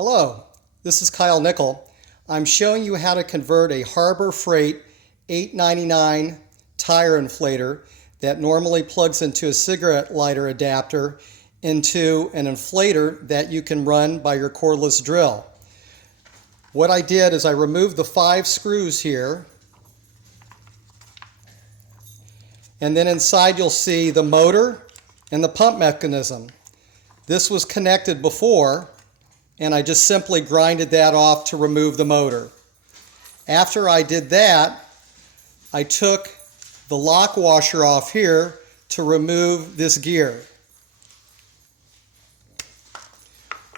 Hello, this is Kyle Nickel. I'm showing you how to convert a Harbor Freight $8.99 tire inflator that normally plugs into a cigarette lighter adapter into an inflator that you can run by your cordless drill. What I did is I removed the 5 screws here, and then inside you'll see the motor and the pump mechanism. This was connected before, and I just simply grinded that off to remove the motor. After I did that, I took the lock washer off here to remove this gear.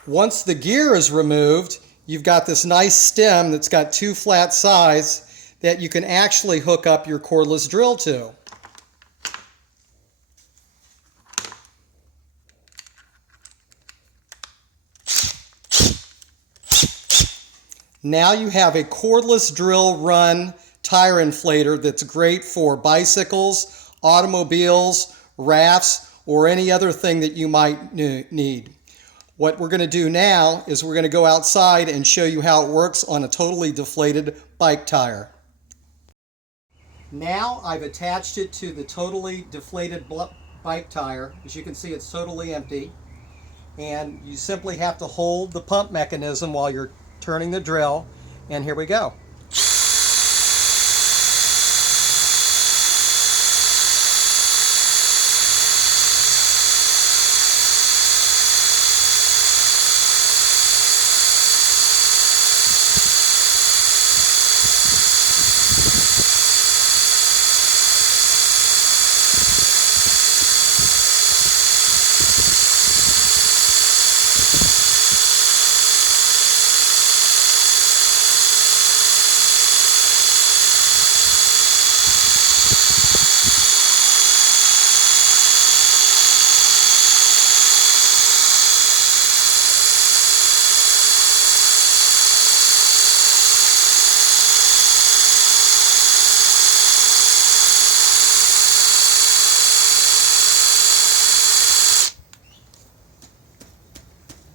Once the gear is removed, you've got this nice stem that's got 2 flat sides that you can actually hook up your cordless drill to. Now you have a cordless drill run tire inflator that's great for bicycles, automobiles, rafts, or any other thing that you might need. What we're going to do now is we're going to go outside and show you how it works on a totally deflated bike tire. Now I've attached it to the totally deflated bike tire. As you can see, it's totally empty. And you simply have to hold the pump mechanism while you're turning the drill, and here we go.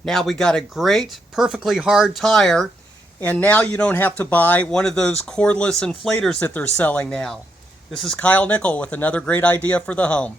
Now we got a great, perfectly hard tire, and now you don't have to buy one of those cordless inflators that they're selling now. This is Kyle Nickel with another great idea for the home.